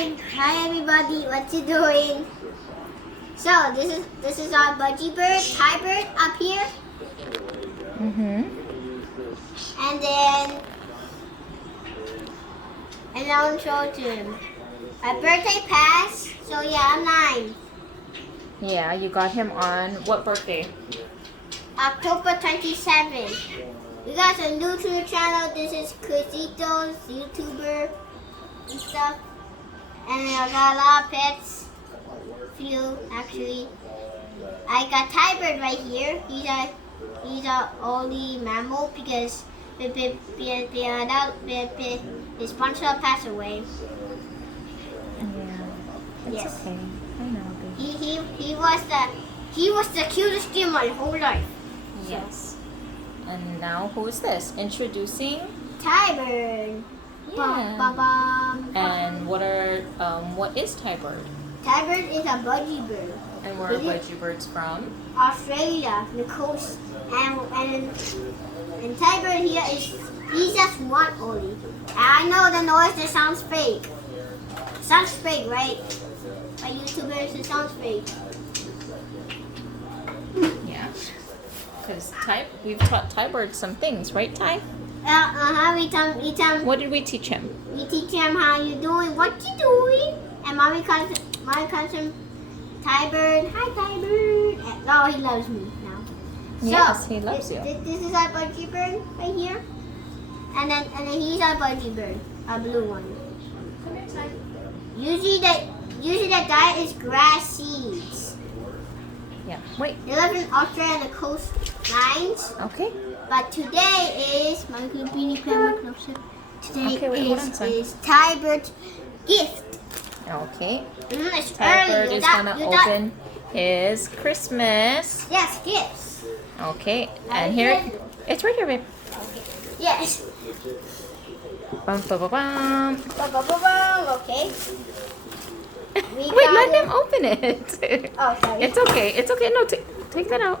Hi everybody, what you doing? So this is our Budgie bird, Thai bird up here. And I'll show it to him. My birthday passed, so yeah, I'm 9. Yeah, you got him on what birthday? October 27th. You guys are new to the channel. This is Cruzito's YouTuber and stuff. And I got a lot of pets. Few actually. I got Thai bird right here. He's a only mammal because his sponsor passed away. Yeah, it's Yes. okay. I know, baby. He was the cutest kid my whole life. Yes. And now who is this? Introducing Thai bird. Yeah. And what is Thai bird? Thai bird is a budgie bird. And where are budgie birds from? Australia, the coast, and Thai bird here he's just one only. I know the noise that sounds fake. Sounds fake, right? By YouTubers, it sounds fake. Yeah. Because we've taught Thai bird some things, right, Thai? We tell What did we teach him? we teach him how you doing, what you doing, and mommy calls him Thai bird. Hi, Thai bird. Oh, he loves me now. Yes, he loves you. This is our budgie bird right here, and then he's our budgie bird, a blue one. Come here, Thai. Usually the diet is grass seeds. Yeah. Wait. They live in Australia on the coastlines. Okay. But today is Today Okay, wait, hold on, son. is Thai bird's gift. Okay. It's Thai early. bird is gonna open his Christmas. Yes, gifts. Okay. And here, it's right here, babe. Yes. Bum, bum, bum, bum. Okay. Wait, let him open it. Oh, sorry. It's okay. It's okay. No, take that out.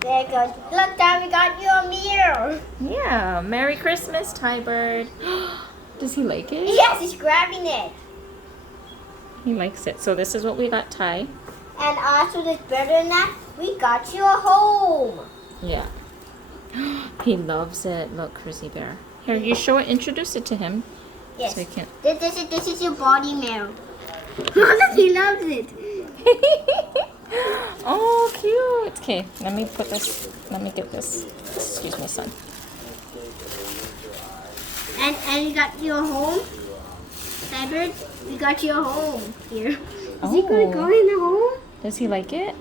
There it goes. Look, Dad, we got you a mirror. Yeah. Merry Christmas, Thai bird. Does he like it? Yes, he's grabbing it. He likes it. So this is what we got, Thai. And also, this better than that, we got you a home. Yeah. He loves it. Look, Crizzy Bear. Here, you show it. Introduce it to him. Yes. So he can. This is your body mirror. Look, he loves it. Oh, cute. Okay, let me put this. Let me get this. Excuse me, son. And you got your home, Thai bird. We got your home here. Is he going to go in the home? Does he like it?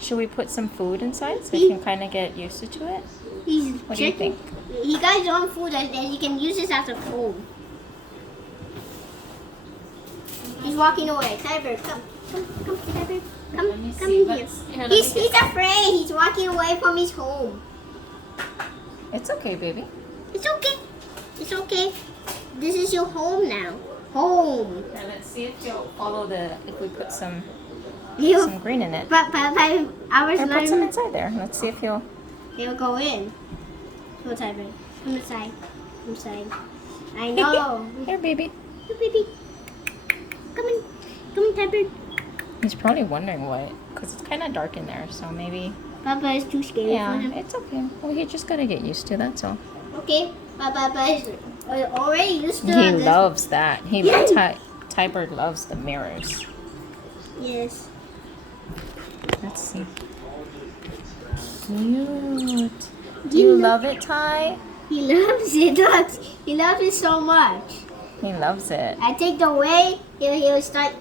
Should we put some food inside so he can kind of get used to it? He's What do you think? He got his own food and he can use this as a home. He's walking away. Thai bird, come, Thai bird. Come in here. He's afraid. He's walking away from his home. It's okay, baby. It's okay. It's okay. This is your home now. Home. Now let's see if he'll follow if we put some He'll, green in it. but I was Or put some not. inside there. Let's see if he'll. He'll go in. Go, Thai bird. Come inside. Come inside. I know. Here, baby. Hey, baby. Come in. Come in, Thai bird. He's probably wondering what, because it's kind of dark in there, so maybe. Papa is too scary for Yeah, him. it's okay. Well, he just gotta get used to that's all. Okay, Papa is already used to He this. loves that. Yeah. Thai bird loves the mirrors. Yes. Let's see. Cute. Do you love it, Thai? He loves it. Look, he loves it so much. He loves it. I take the way he'll start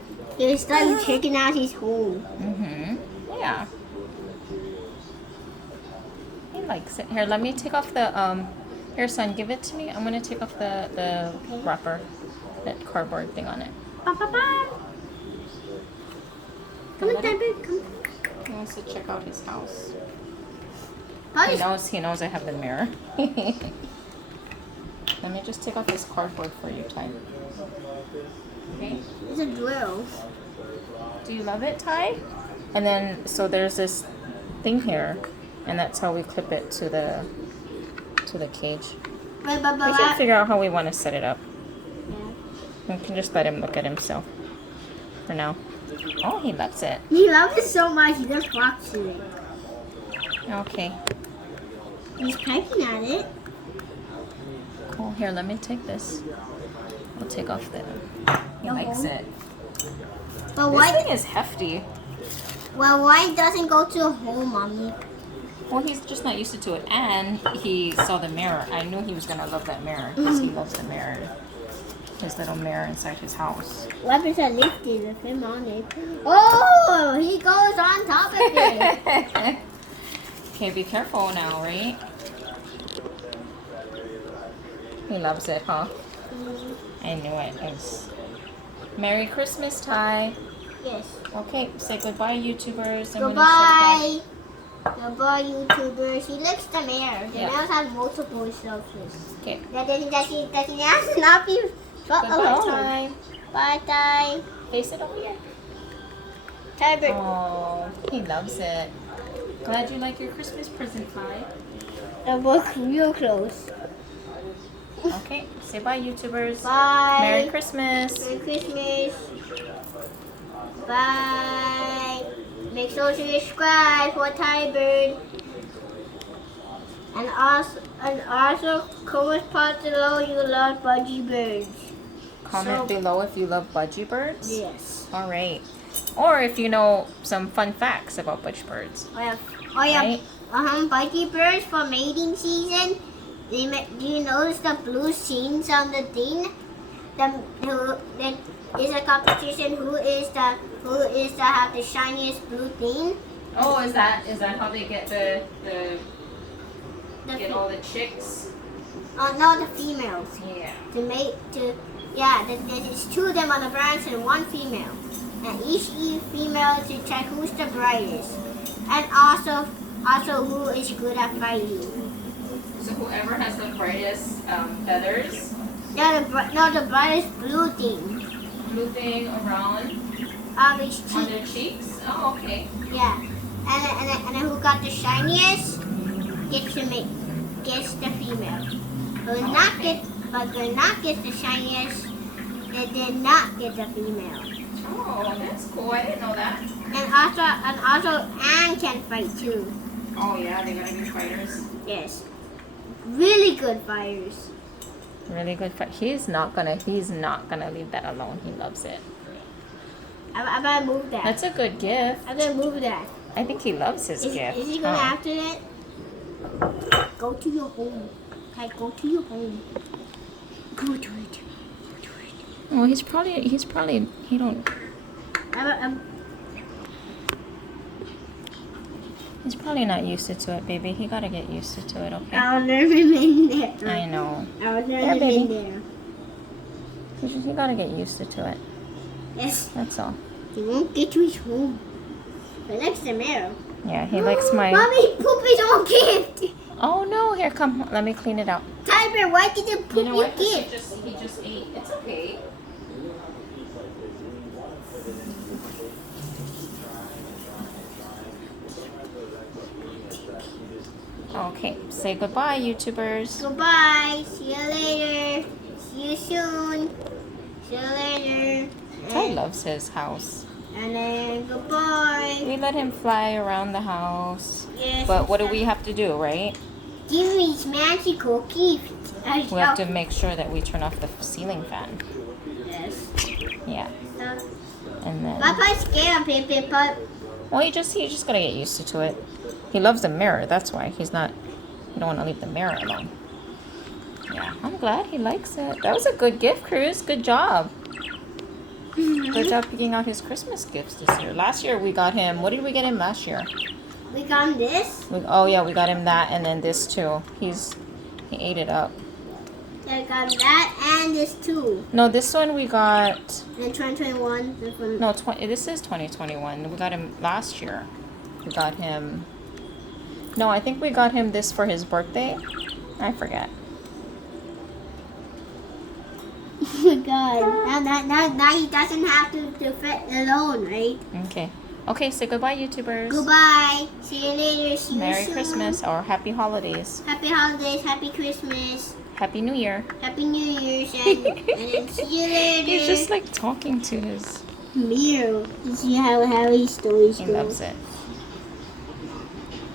checking out his home. Yeah. He likes it. Here, let me take off the Here, son, give it to me. I'm gonna take off the wrapper, that cardboard thing on it. Papa. Come in, Thai bird. Come. He wants to check out his house. Oh, He knows I have the mirror. Let me just take off this cardboard for you, Ty. Okay. it's a drill. Do you love it, Ty? And then, so there's this thing here, and that's how we clip it to the cage. But We can figure out how we want to set it up. yeah. We can just let him look at himself. for now. Oh, he loves it. He loves it so much, he just walks in it. Okay. He's pecking at it. Cool. Here, let me take this. I'll take off the. He likes it. But This why? thing is hefty. Well, why doesn't go to a home, Mommy? Well, he's just not used to it, and he saw the mirror. I knew he was gonna love that mirror because he loves the mirror. His little mirror inside his house. Weapons are lifted with him on it. Oh, he goes on top of it. Okay, be careful now, right? He loves it, huh? I knew it. Merry Christmas, Ty. Yes. Okay, say goodbye, YouTubers. Goodbye. Goodbye, YouTubers. He licks the mirror. The Yeah. mirrors have multiple selfies. Okay. Does he has to not be shut all the time. Bye, Ty. Face it over here. Tiber. Oh, he loves it. Glad you like your Christmas present, Ty. The book real close. Okay, say bye, YouTubers. Bye. Merry Christmas. Merry Christmas. Bye. Make sure to subscribe for Tybird. And also comment below you love Budgie birds. Comment below if you love budgie birds. Yes. All right. Or if you know some fun facts about budgie birds. Oh yeah. Right? Budgie birds for mating season. Do you notice the blue scenes on the thing? There is a competition. Who is the have the shiniest blue thing? Oh, is that how they get the The all the chicks? no, the females. Yeah. There's two of them on the branch and one female. And each female to check who's the brightest. And also who is good at fighting. So whoever has the brightest feathers, The brightest blue thing. blue thing around Of each on cheek. their cheeks. Oh, okay. Yeah. And then who got the shiniest gets the female. Who not get the shiniest, they did not get the female. Oh, that's cool. I didn't know that. And also Anne can fight too. Oh yeah, they gotta be fighters. Yes. Really good fighters. Really good fight. He's not gonna leave that alone. He loves it. I'm gonna move that. That's a good gift. I'm gonna move that. I think he loves his gift. Is he going huh? after it? Go to your home. Okay, go to your home. Go to it. Well, he's probably he don't. He's probably not used to it, baby. He gotta get used to it, okay? I'll learn him in there. I know. I'll learn Yeah, him baby. in there. He gotta get used to it. Yes. That's all. He won't get to his home. He likes the mirror. Yeah, he likes my. Mommy, poop his own gift. Oh no! Here, come. Let me clean it out. Tiber, why did you poop your gift? He just ate. It's okay. Okay, say goodbye, YouTubers. Goodbye. See you later. See you soon. See you later. Ty loves his house. And then goodbye. We let him fly around the house. Yes. But what do we have to do, right? Give me his magical gift. We have to make sure that we turn off the ceiling fan. Yes. Yeah. And then. Papa's scared of Pepe, but Well, he just gotta get used to it. He loves the mirror. That's why you don't want to leave the mirror alone. Yeah, I'm glad he likes it. That was a good gift, Cruz. Good job. Good job picking out his Christmas gifts this year. Last year we got him. What did we get him last year? we got this. We got him that and then this too. He ate it up. I got that and this too. No, this one we got. And 2021. This one. No, this is 2021. We got him last year. We got him. No, I think we got him this for his birthday. I forget. Oh my God. Now he doesn't have to fit alone, right? Okay. Okay, say goodbye, YouTubers. Goodbye. See you later. See you Merry soon. Christmas or Happy Holidays. Happy holidays. Happy Christmas. Happy New Year. Happy New Year's. And then see you later. He's just like talking to his mirror. You see how Harry's stories He go. loves it.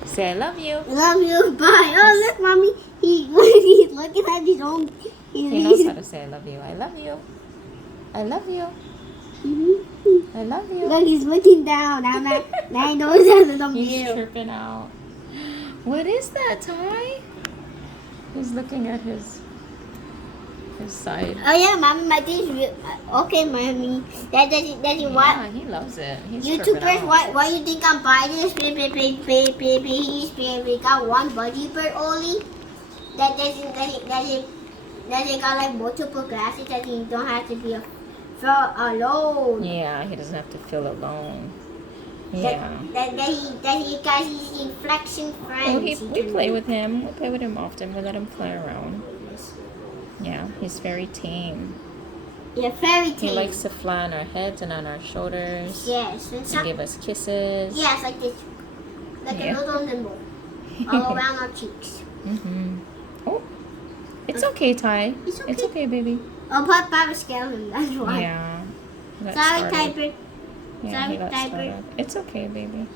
Say I love you. Love you. Bye. Oh, look, mommy. He's looking at his own. He knows how to say I love you. I love you. I love you. I love you. Look, he's looking down. Now he knows how to He's mirror. tripping out. What is that, Ty? He's looking at his side. Oh yeah, mommy, my thing's real. Okay, mommy. That's what. Yeah, he loves it. He's tripping YouTubers, out. why you think I'm buying this? We got one budgie bird only. That doesn't got like multiple glasses that you don't have to be feel alone. Yeah, he doesn't have to feel alone. Yeah. That he got his inflection friends. Well, we play with him. We play with him often. We let him play around. Yeah, he's very tame. Yeah, fairy He tale. likes to fly on our heads and on our shoulders. Yes, and And give us kisses. yes, like this, like Yeah. a little nimble, all around our cheeks. Mm-hmm. Oh, it's okay, Ty. It's okay. It's okay, baby. Oh, but Papa scared him. That's why. Yeah. Got Sorry, started. Typer. Yeah, he got Sorry, started. It's okay, baby.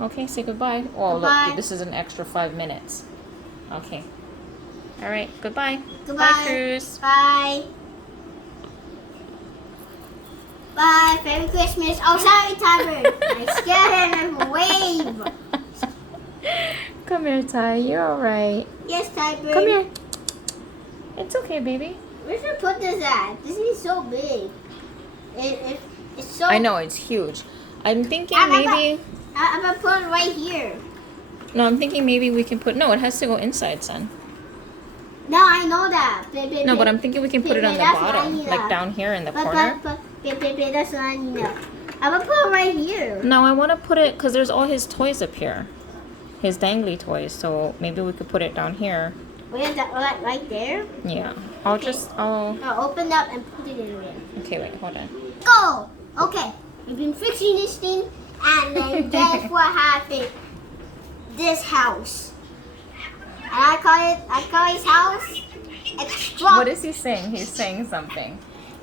Okay, say goodbye. Oh, Goodbye. look, this is an extra 5 minutes. Okay. All right, goodbye. Goodbye. Bye, Cruz. Bye. Bye. Merry Christmas. Oh, sorry, Typer. I scared him and wave. Come here, Ty. You're all right. Yes, Typer. Come here. It's okay, baby. Where should I put this at? This is so big. It's so. I know, it's huge. I'm thinking I'm maybe... gonna put it right here. No, I'm thinking maybe we can put... No, it has to go inside, son. No, I know that. No, but I'm thinking we can put it on the That's what I bottom. need Like that. down here in the corner. But, that's what I need. I'm gonna put it right here. No, I want to put it... Because there's all his toys up here. His dangly toys. So maybe we could put it down here. We have that right there. Yeah. I'll Open up and put it in there. Okay, wait, hold on. Go! Okay, we've been fixing this thing, and then guess what happened? This house. And I call his house extra. What is he saying? He's saying something.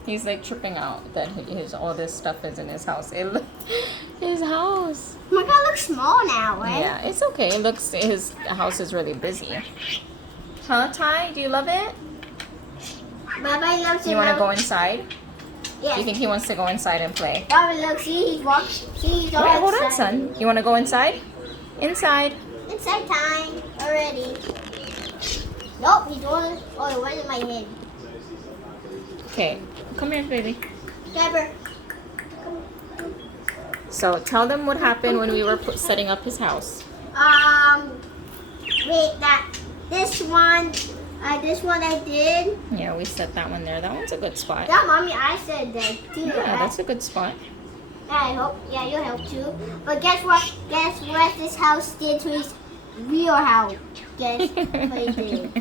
He's like tripping out that all this stuff is in his house. His house. Oh my God, looks small now, right? Yeah, it's okay. It looks his house is really busy. Huh, Ty? Do you love it? Baba loves it. You want to go inside? Yes. You think he wants to go inside and play? Baba, look, see, he's walking. See, he's all Wait, hold on, excited. son. You want to go inside? Inside. Inside time already. Nope, he's doing. Oh, it went in my head. Okay, come here, baby. Pepper. So tell them what happened when we were setting up his house. Wait, this one I did. Yeah, we set that one there. That one's a good spot. That mommy, I said that too. Yeah, that's a good spot. I hope. Yeah, you'll help too. But guess what? Guess what this house did to his real house? Guess what it did?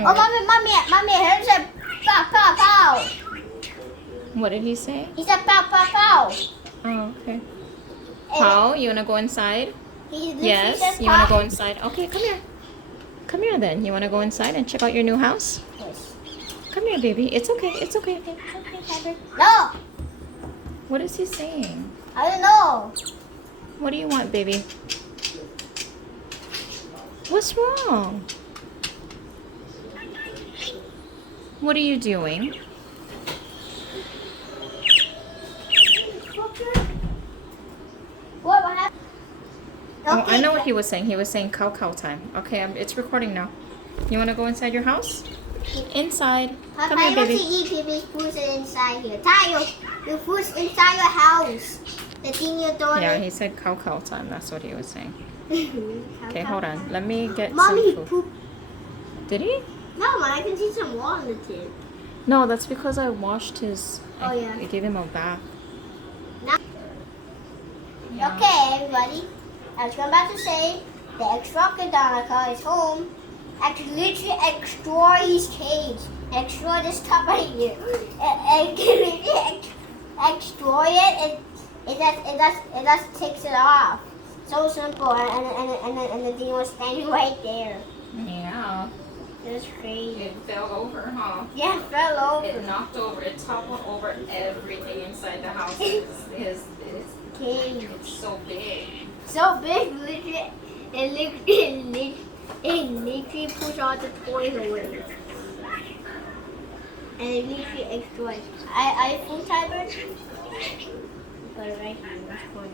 Oh, mommy, I heard him say pow, pow, pow. What did he say? He said pow, pow, pow. Oh, okay. And Paul, you want to go inside? he Yes, said you want to pow. go inside? Okay, come here. Come here then. You want to go inside and check out your new house? Yes. Come here, baby. It's okay. It's okay. Okay, Pepper. No, What is he saying? I don't know. What do you want, baby? What's wrong? What are you doing? What happened? Oh, I know what he was saying. He was saying cow time. Okay, it's recording now. You want to go inside your house? Inside. Papa, Come I here, want to baby. eat baby's food inside here. Ty, your food's inside your house. The thing you're doing. Yeah, he said cow time. That's what he was saying. Okay, hold on. Let me get Mommy, some food. poop. Did he? No, man, I can see some water on the tip. No, that's because I washed his... Oh, yeah. I gave him a bath. Now, Yeah. okay, everybody. I was about to say the ex-crocodile is home. I can literally explore his cage. Explore this top right here. And explore it. It just takes it off. So simple. And the thing was standing right there. Yeah. It was crazy. It fell over, huh? Yeah, it fell over. It knocked over. It toppled over. over everything inside the house. His Cage. it's so big. So big, literally, it literally pushes all the toys away. And it literally destroys. I full timer. Got it right here in this corner.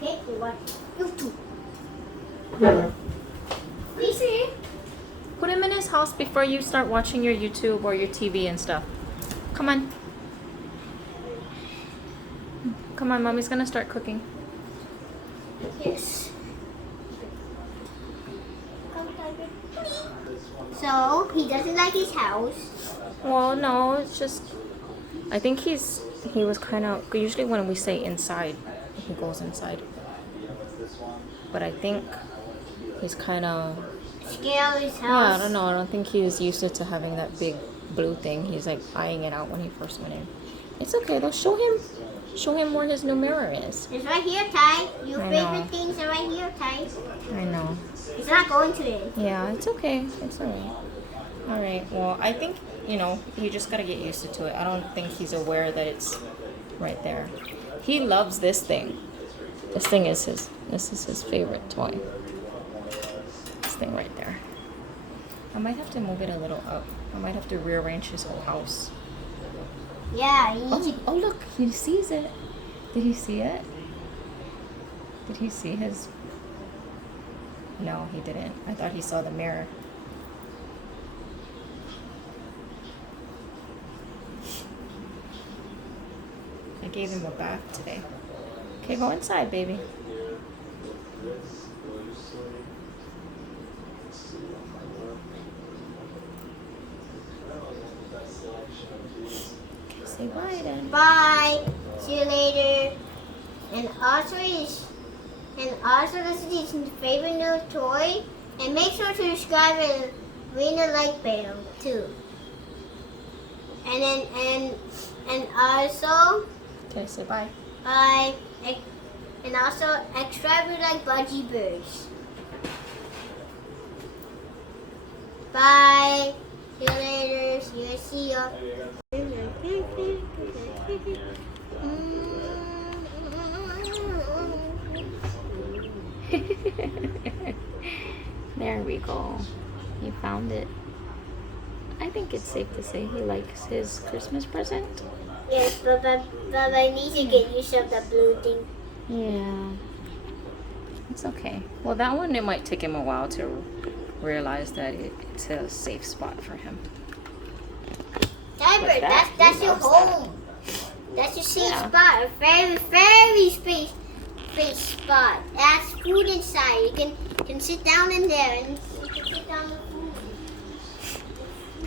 Okay, we watch YouTube. Easy. Put him in his house before you start watching your YouTube or your TV and stuff. Come on. Come on, Mommy's gonna start cooking. Yes. So he doesn't like his house. Well, no, it's just I think he was kind of usually when we say inside, he goes inside. But I think he's kind of Scared of his yeah, house. I don't know. I don't think he was used to having that big blue thing. He's like eyeing it out when he first went in. It's okay though. Show him where his new mirror is. It's right here, Ty. Your I favorite know. things are right here, Ty. I know. It's not going to it. Yeah, it's okay. It's alright. Alright, well, I think, you just gotta get used to it. I don't think he's aware that it's right there. He loves this thing. This is his favorite toy. This thing right there. I might have to move it a little up. I might have to rearrange his whole house. Yeah, you need to. Oh, look, he sees it. Did he see it? Did he see his... No, he didn't. I thought he saw the mirror. I gave him a bath today. Okay, go inside, baby. Okay, say bye then. Bye. See you later. And also this is his favorite new toy. And make sure to subscribe and ring the like bell too. And then and also Okay, say bye. bye. And also subscribe to like Budgie Birds. Bye. See you later. See ya. There we go. He found it. I think it's safe to say he likes his Christmas present. Yes, but I need to get used to the blue thing. Yeah. It's okay. Well, that one, it might take him a while to realize that it's a safe spot for him. Diaper, that, that's he your loves that. home. That's your safe Yeah. spot. A very, very space spot. It has food inside. You can sit down in there and you can sit down with food.